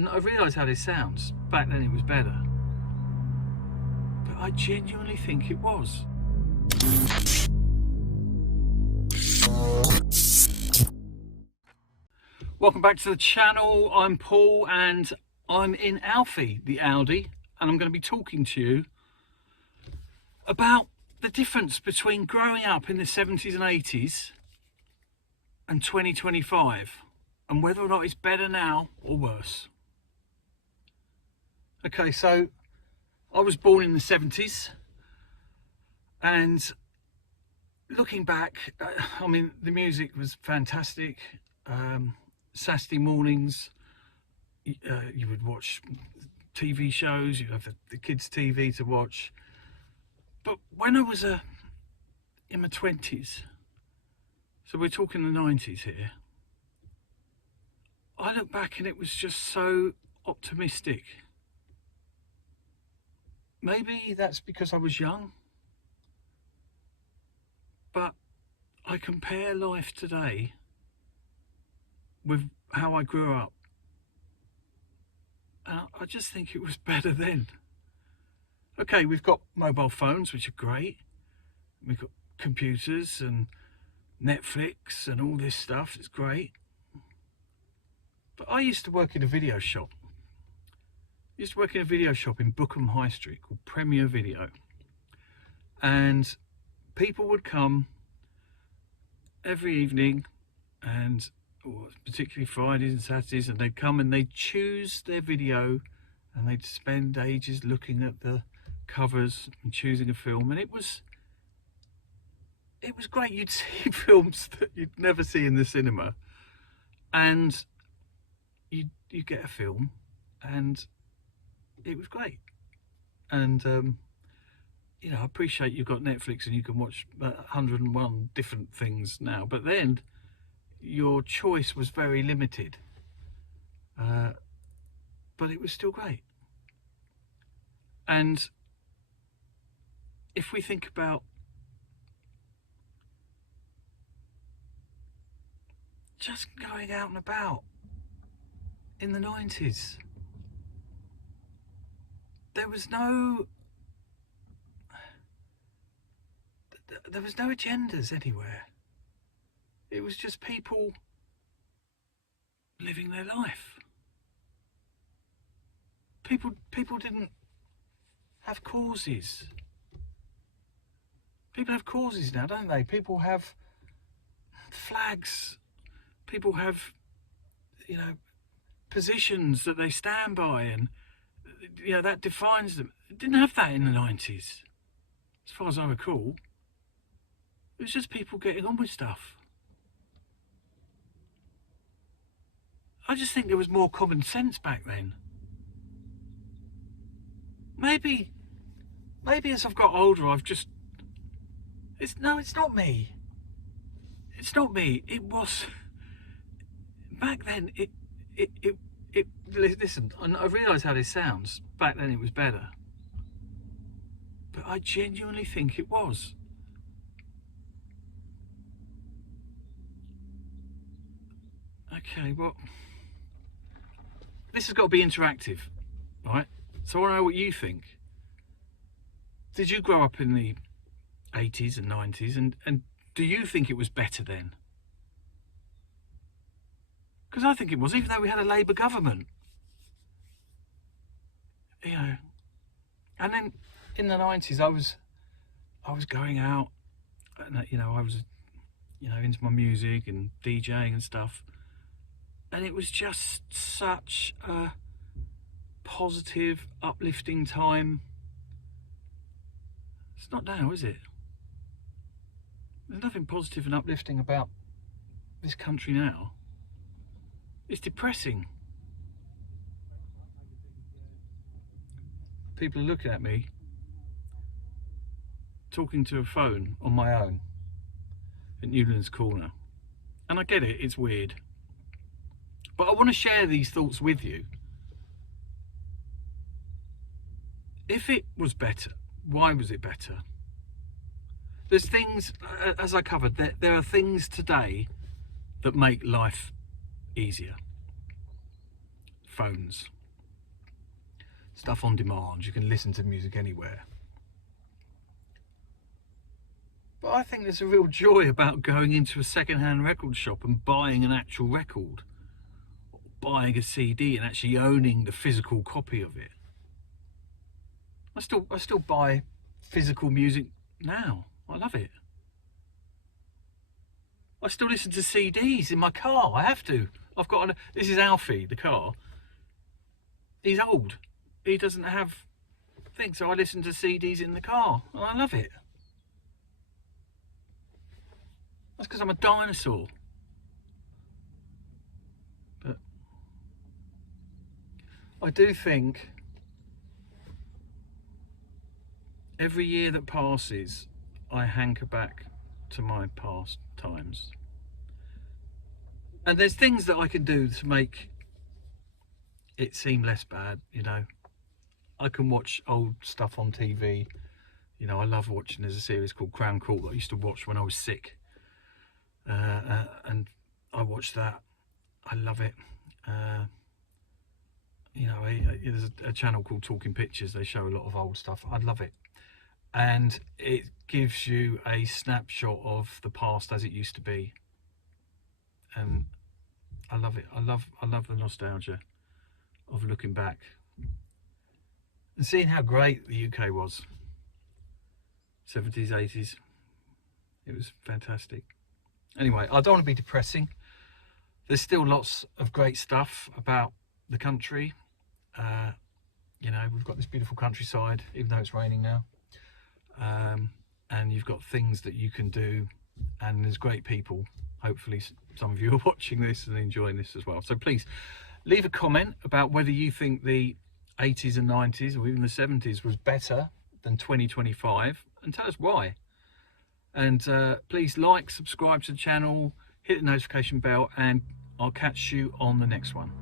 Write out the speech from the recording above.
and I realise how this sounds. Back then it was better. But I genuinely think it was. Welcome back to the channel. I'm Paul and I'm in Alfie, the Audi, and I'm going to be talking to you about the difference between growing up in the 70s and 80s and 2025 and whether or not it's better now or worse. Okay, so I was born in the 70s, and looking back, I mean, the music was fantastic. Saturday mornings, you would watch TV shows, you have the kids' TV to watch. But when I was in my 20s, so we're talking the 90s here, I look back and it was just so optimistic. Maybe that's because I was young, but I compare life today with how I grew up, and I just think it was better then. Okay, we've got mobile phones, which are great. We've got computers and Netflix and all this stuff. It's great. But I used to work in a video shop. I used to work in a video shop in Bookham High Street called Premier Video. And people would come every evening, and particularly Fridays and Saturdays, and they'd come and they'd choose their video and they'd spend ages looking at the covers and choosing a film, and it was great. You'd see films that you'd never see in the cinema, and you get a film, and it was great. And you know, I appreciate you've got Netflix and you can watch 101 different things now, but then your choice was very limited, but it was still great. And if we think about just going out and about in the 90s, there was no agendas anywhere. It was just people living their life. People didn't have causes. People have causes now, don't they? People have flags. People have, you know, positions that they stand by, and you know, that defines them. It didn't have that in the 90s, as far as I recall. It was just people getting on with stuff. I just think there was more common sense back then. Maybe as I've got older, I've just... it's not me. It's not me. It was... back then, listen, I realise how this sounds. Back then it was better. But I genuinely think it was. Okay, well, this has got to be interactive, right? So I want to know what you think. Did you grow up in the 80s and 90s, and do you think it was better then? Because I think it was, even though we had a Labour government. You know, and then in the 90s I was going out, and you know, I was, you know, into my music and DJing and stuff. And it was just such a positive, uplifting time. It's not now, is it? There's nothing positive and uplifting about this country now. It's depressing. People are looking at me, talking to a phone on my own at Newlands Corner. And I get it, it's weird. But I want to share these thoughts with you. If it was better, why was it better? There's things, as I covered, there are things today that make life easier. phones. Stuff on demand, you can listen to music anywhere. But I think there's a real joy about going into a second-hand record shop and buying an actual record, or buying a CD and actually owning the physical copy of it. I still buy physical music now. I love it. I still listen to CDs in my car. I have to. This is Alfie, the car. He's old. He doesn't have things, so I listen to CDs in the car. And I love it. That's because I'm a dinosaur. But I do think every year that passes, I hanker back to my past times. And there's things that I can do to make it seem less bad, you know. I can watch old stuff on TV. You know, I love watching, there's a series called Crown Court that I used to watch when I was sick. And I watched that. I love it. You know, there's a channel called Talking Pictures. They show a lot of old stuff. I love it. And it gives you a snapshot of the past as it used to be. And I love it. I love the nostalgia of looking back and seeing how great the UK was. 70s, 80s. It was fantastic. Anyway, I don't want to be depressing. There's still lots of great stuff about the country. You know, we've got this beautiful countryside, even though it's raining now. And you've got things that you can do, and there's great people. Hopefully some of you are watching this and enjoying this as well. So please leave a comment about whether you think the 80s and 90s or even the 70s was better than 2025, and tell us why. And please like, subscribe to the channel, hit the notification bell, and I'll catch you on the next one.